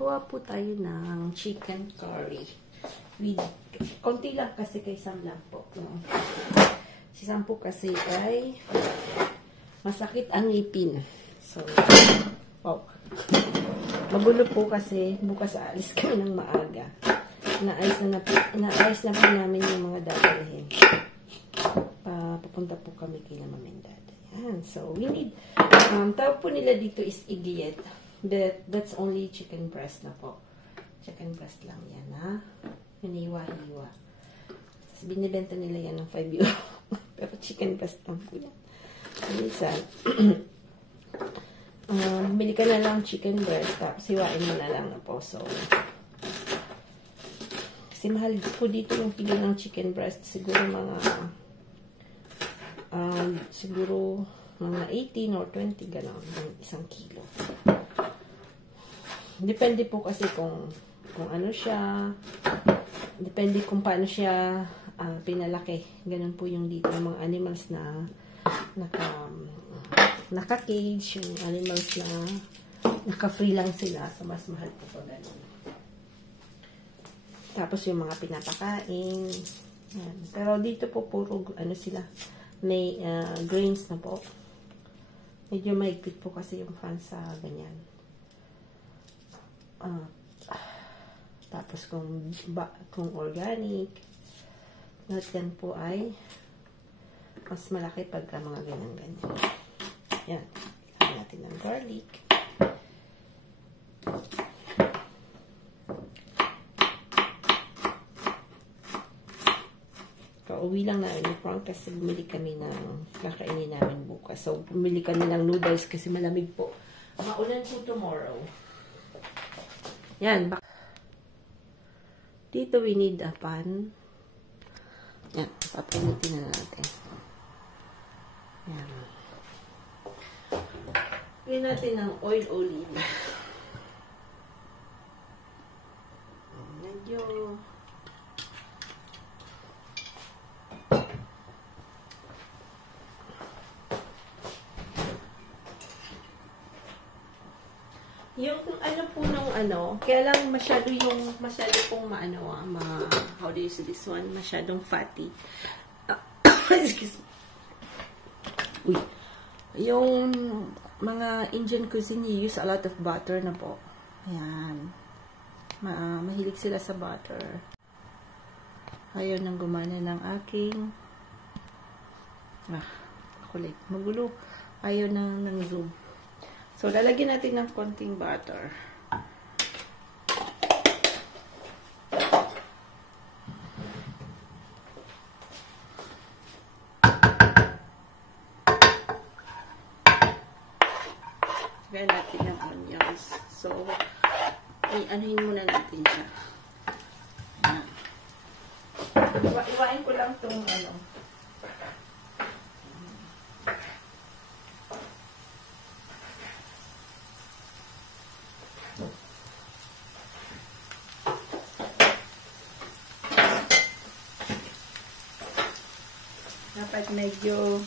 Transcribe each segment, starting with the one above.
gagawa po tayo ng chicken curry. With, konti lang kasi kay Sam lang po. No? Si Sam po kasi ay masakit ang ngipin. So, oh. Magulo po kasi bukas aalis kami ng maaga. Inaayos na po namin yung mga dadalhin. Papunta po kami kay Mama and Dada. Yan. So, we need, tawag po nila dito is igiyet. That's only chicken breast na po. Chicken breast lang yan, ha? Hiniwa-hiwa. Tapos, binibenta nila yan ng 5 euro. Pero chicken breast lang po yan. Minsan, bili ka na lang chicken breast, tapos hiwain mo na lang na po. So, kasi mahal po dito yung kilo ng chicken breast. Siguro mga 18 or 20 gano'n ng isang kilo. Depende po kasi kung ano siya, depende kung paano siya pinalaki. Ganun po yung dito ng mga animals na naka-cage, yung animals na naka-free lang sila. So, mas mahal po po ganun. Tapos yung mga pinapakain. Yan. Pero dito po puro ano sila, may grains na po. Medyo maigpit po kasi yung fans sa ganyan. Tapos kung organic, lahat yan po ay mas malaki pagka mga ganyan-ganyan. Yan. Lagyan natin ng garlic. Pauwi lang namin ni Frank kasi bumili kami ng kakainin namin bukas. So, bumili kami ng noodles kasi malamig po. Maulan po tomorrow. Yan. Dito we need a pan. Yan. Papinitin na natin. Yan. Lagyan natin ng oil olive. Medyo yung ano po nung ano, kaya lang masyado pong how do you say this one? Masyadong fatty. Excuse me. Uy. Yung mga Indian cuisine, you use a lot of butter na po. Ayan. Mahilig sila sa butter. Ayaw nang gumana ng aking kulit. Magulo. Ayaw ng zoom. So, lalagyan natin ng konting butter. Lagyan natin ng onions. So, i-anuhin muna natin siya. Iwain ko lang itong ano. Dapat medyo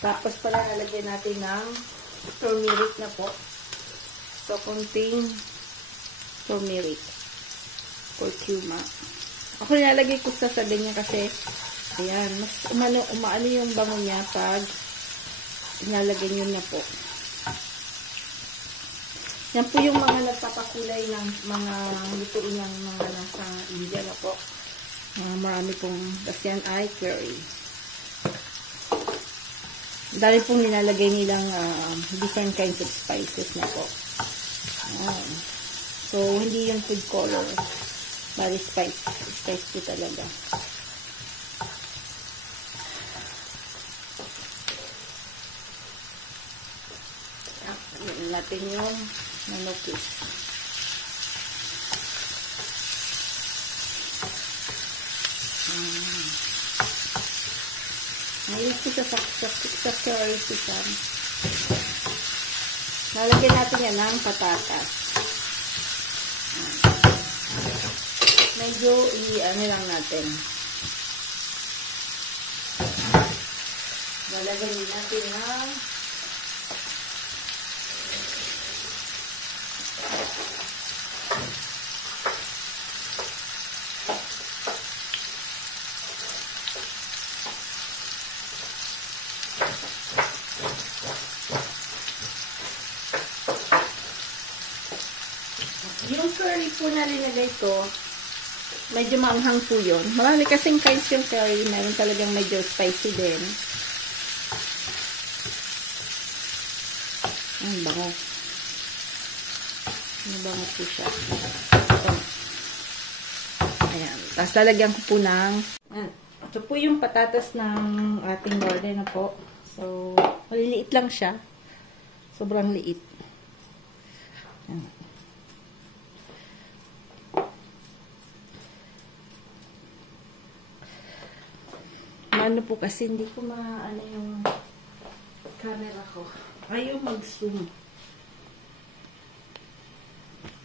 tapos pala lalagyan natin ng turmeric na po. So, konting turmeric. Curcuma. Ako nilalagay ko sa ganyan kasi ayan, mas umaano yung bango niya pag nilalagay nyo na po. Yan po yung mga nagpapakulay ng mga lutuin ng mga nasa India na po. Marami pong, kasi yan ay curry. Dahil pong nilalagay nilang different kinds of spices na po. So, hindi yung food color. Bali spice. Spice po talaga. Yan natin yung manokis. Ngayon po sa curry chicken. Nalagyan natin yan ng patatas. Medyo i-ano lang natin. Nalagyan natin ng Yung curry po na linagay ko, medyo maanghang po yun. Marami kasing kinds yung curry. Meron talagang medyo spicy din. Ang bango. Ang bango po siya. Ito. Ayan. Tapos lalagyan ko po ng ito po yung patatas ng ating order na po. So, maliliit lang siya. Sobrang liit. Ayan. Ano po kasi hindi ko maano yung camera ko. Ayaw mag-zoom.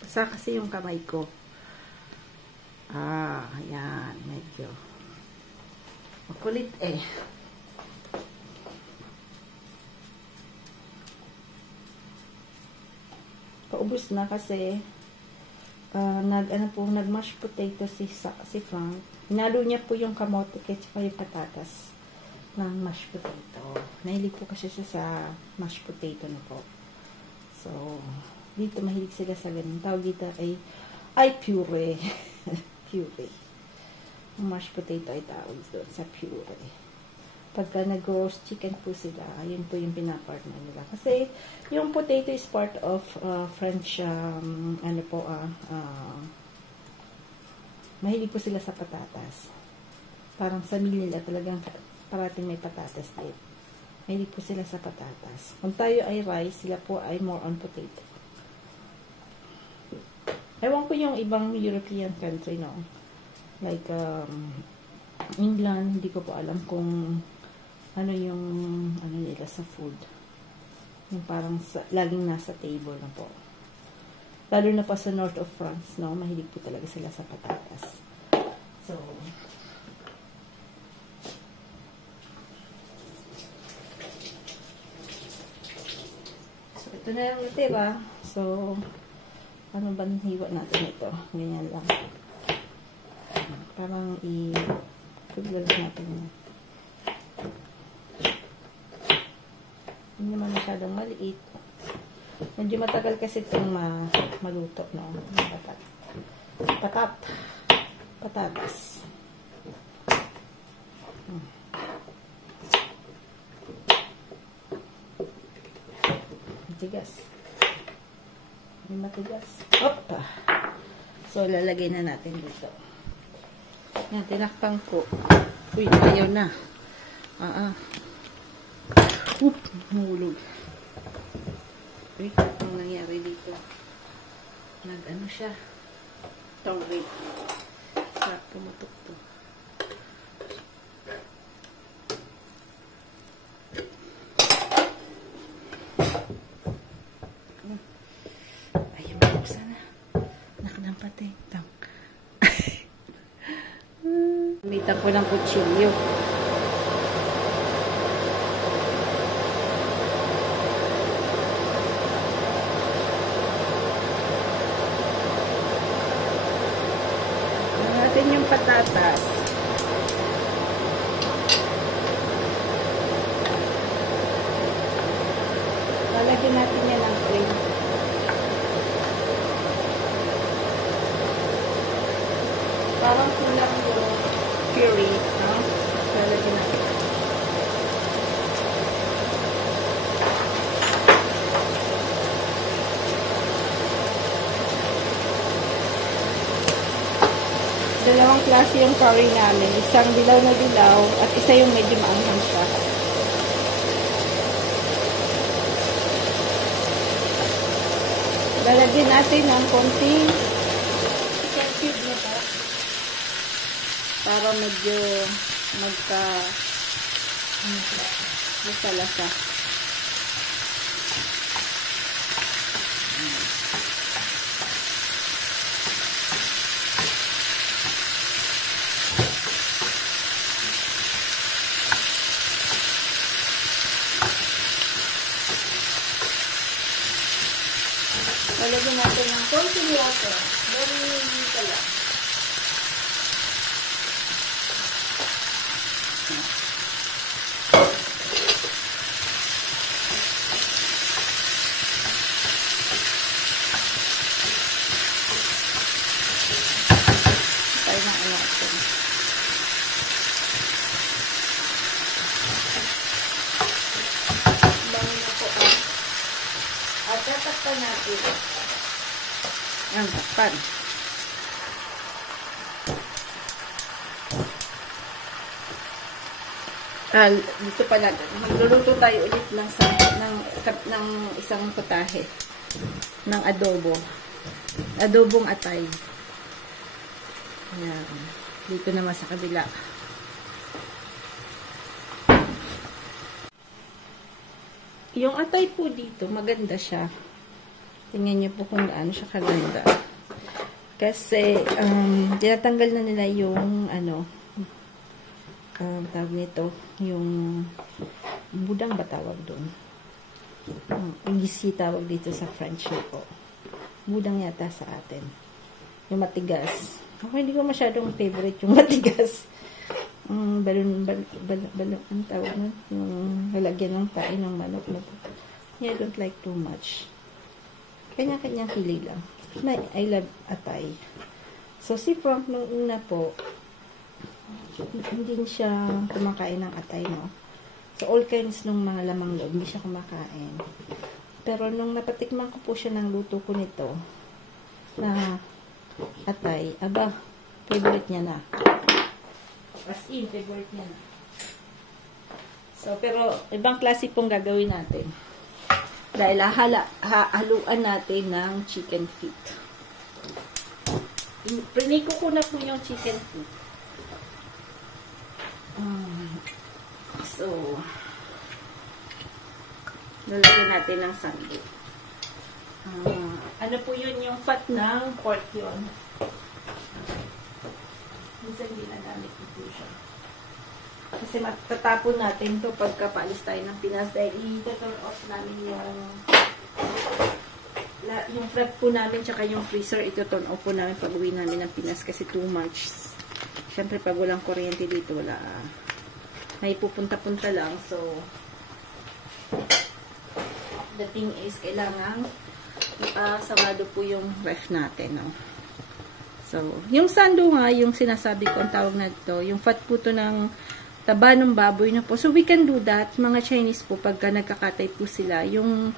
Basta kasi yung kamay ko. Ayan. Medyo makulit eh. Paubos na kasi nag-mash potato si Frank. Hinalo niya po yung kamote at yung patatas ng mashed potato. Nahilig po kasi siya sa mashed potato na po. So, dito mahilig sila sa ganun. Tawag dito ay puree. Puree. Yung mashed potato ay tawag doon sa puree. Pagka nag-roast chicken po sila, yun po yung pinapartner nila. Kasi, yung potato is part of French, mahilig po sila sa patatas. Parang sa meal nila talagang parating may patatas din. Mahilig po sila sa patatas. Kung tayo ay rice, sila po ay more on potato. Ewan ko yung ibang European country, no? Like, England, hindi ko po alam kung ano yung nila sa food. Yung parang laging nasa table na po. Lalo na pa sa north of France, no? Mahilig po talaga sila sa patatas. So, ito na yung natira. So, ano ba hiwa natin ito? Ganyan lang. Parang i-paglalas natin yun. Hindi naman masyadong maliit. Medyo matagal kasi itong maluto, no? Patatas. Matigas. May matigas. Opa! So, lalagay na natin dito. Yan, tinakpan ko. Uy, ayaw na. Oop! Mahulog. Wait, ang nangyari dito. Nag-ano siya. Wait. Sarap pumutok to. Ayaw, buksan na. Nakanampatay. Gamitan ko ng kutsilyo. Yung patatas. Lalagyan natin yan ng cream. Parang kulang yung puree, no? Lalagyan natin. Dalawang klase yung curry namin. Isang dilaw na dilaw at isa yung medyo maanghang siya. Lalagyan natin ng konting chicken cube na pa. Para medyo magkalasa. Lalagyan natin ng konting water. Very little lang. At tatakpan natin. Ang takpan. Dito pala, magluluto tayo ulit ng isang putahe ng adobo. Adobong atay. Ayan. Dito naman sa kabila. Yung atay po dito, maganda siya. Tingnan niyo po kung gaano siya kaganda. Kasi, tinatanggal na nila yung, tawag nito, yung budang ba tawag doon? Ingisi tawag dito sa French po. Budang yata sa atin. Yung matigas. Ako hindi ko masyadong favorite yung matigas. Balon, ang tawag nun? Yung lalagyan ng tae ng manok. I don't like too much. Kanya-kanyang pili lang. I love atay. So, si Frank nung una po, hindi siya kumakain ng atay, no? So, all kinds ng mga lamang loob, hindi siya kumakain. Pero, nung napatikman ko po siya ng luto ko nito, na atay, aba, favorite niya na. As in, favorite niya na. So, pero, ibang klase pong gagawin natin. Dahil haluan natin ng chicken feet. Priniko ko na po yung chicken feet. So, lalagyan natin ng sando. Ano po yun? Yung fat ng pork yun. Minsan ginagamit ito siya. Kasi matatapon natin ito pagkapaalis tayo ng Pinas dahil i-turn off namin yung flat po namin tsaka yung freezer, ito-turn off po namin pag uwi namin ng Pinas kasi too much. Siyempre pag walang kuryente dito, wala may pupunta-punta lang. So, the thing is, kailangan sarado po yung ref natin, no? So, yung sando nga, yung sinasabi ko, ang tawag na ito, yung fat po to ng taba ng baboy na po. So, we can do that. Mga Chinese po, pagka nagkakatay po sila, yung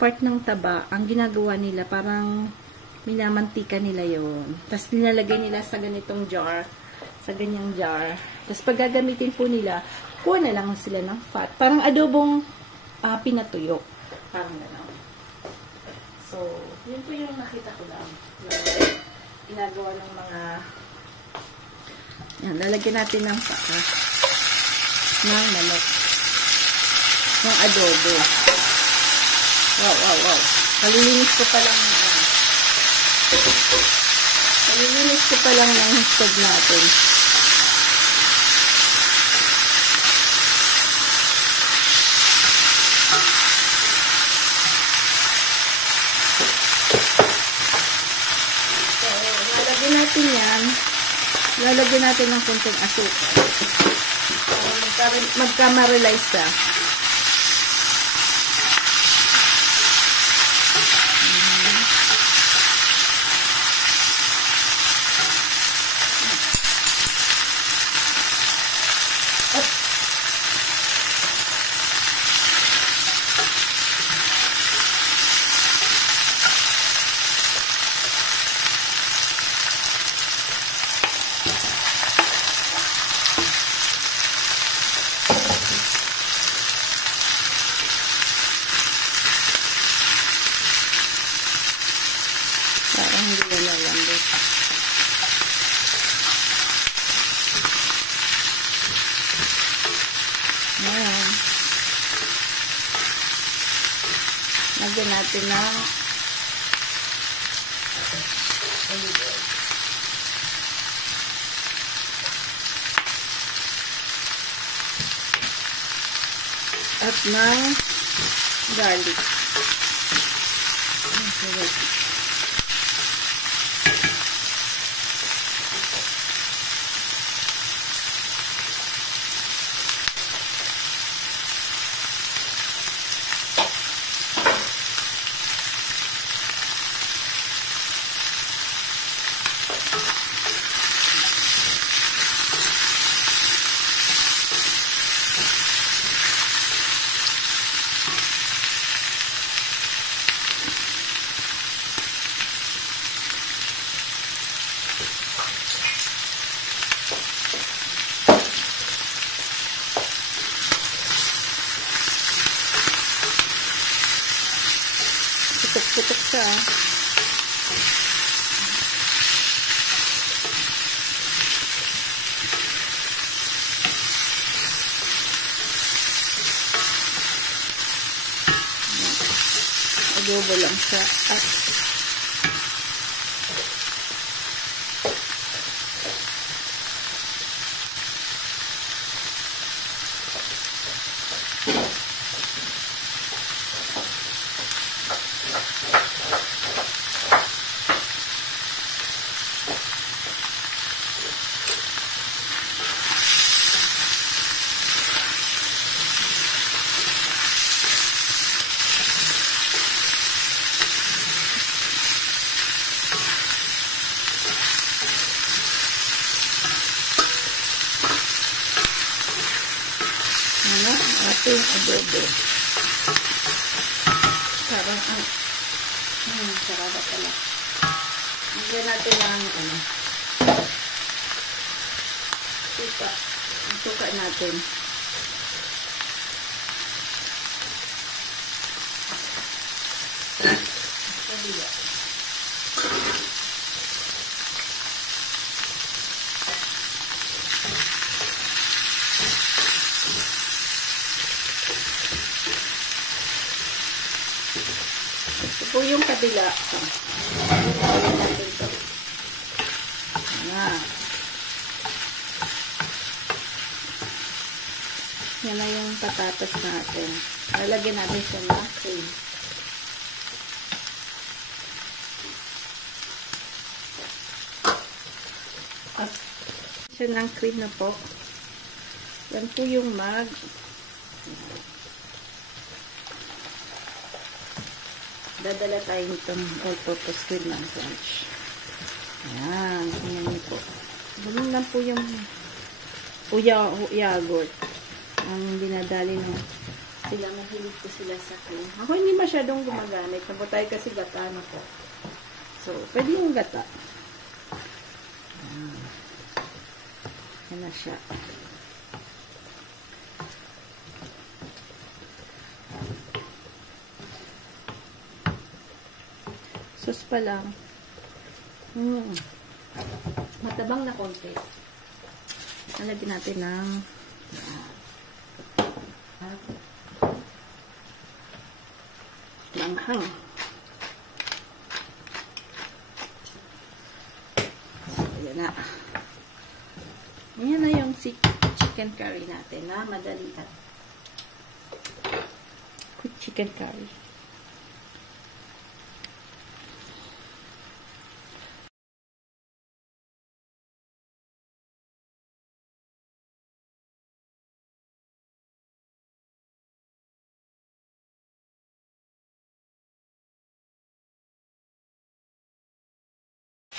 part ng taba, ang ginagawa nila, parang minamantika nila yon. Tapos, nilalagay nila sa ganitong jar, sa ganyang jar. Tapos, pag gagamitin po nila, kuha na lang sila ng fat. Parang adobong pinatuyo. Parang gano'n. So, yun po yung nakita ko lang. Ginagawa ng mga yan, lalagyan natin ng saka ng manok ng adobo. Wow. Kalilinis ko pa lang ng stove natin. Lalagyan natin ng konting asukal. Para magka-caramelize siya. Lagyan natin ng olive oil. At ng garlic. putok-putok siya. Adobo lang siya. Ating adobo. Parang sarada pala. Hanggang natin lang suka. Ang suka natin. Kabila. Ito po yung kabila. Ayan natin ito. Ayan. Yan na yung patatas natin. Lalagyan natin siya ng cream. Siya ng cream na po. Yan po yung mag. Dadala tayo nitong all-purpose cream ng crunch. Ayan. Ayan niyo po. Ganun lang po yung yogurt. Ang dinadali ng sila. Mahilig ko sila sa cream. Ako hindi masyadong gumagamit. Nabutay kasi gata na po. So, pwede yung gata. Ayan. Ayan na siya. Sus pa lang. Matabang na konti. Nalagyan natin ng langhang. So, ayan na. Ayan na yung chicken curry natin na madalian. Quick chicken curry.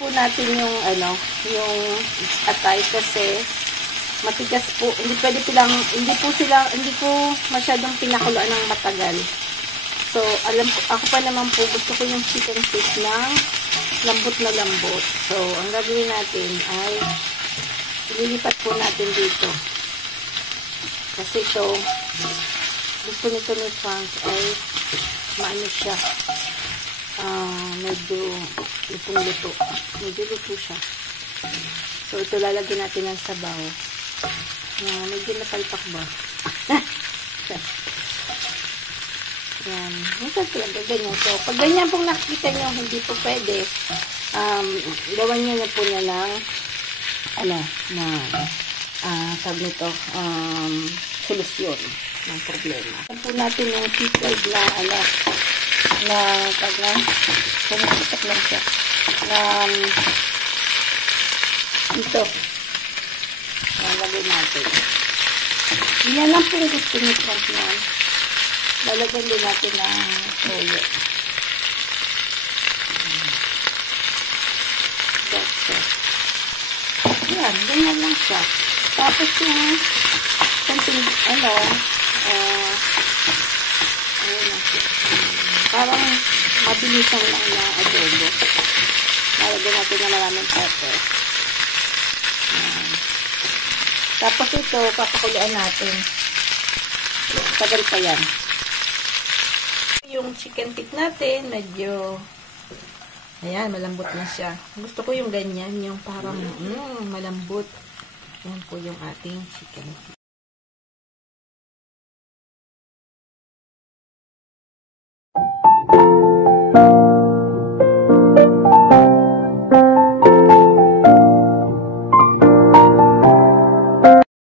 Po natin yung yung atay kasi matigas po. Hindi po masyadong pinakuloan ng matagal. So, ako pa naman po, gusto ko yung chicken fish ng lambot na lambot. So, ang gagawin natin ay ililipat po natin dito. Kasi ito, gusto nito ni Frank ay maano siya. Medyo lutong-luto. Medyo luto siya. So, ito lalagyan natin ng sabaw. Medyo napalpak ba? Yan. Minsan talaga ganyan. So, pag ganyan pong nakikita nyo, hindi po pwede, gawan nyo na po na lang, tawag nito, solusyon ng problema. Yan po natin yung pickled pumuputok lang siya. Ito. Lalagay natin. Yan lang po gusto nyo Frank na. Lalagyan din natin ng toyo. Yan, ganyan lang siya. Tapos yung konting, ayun lang siya. Parang mabilisan lang na adobo. Lalagyan natin na maraming pepper. Tapos ito, papakulian natin. Tagal pa yan. Yung chicken feet natin, medyo, ayan, malambot na siya. Gusto ko yung ganyan, yung parang malambot. Yan po yung ating chicken feet.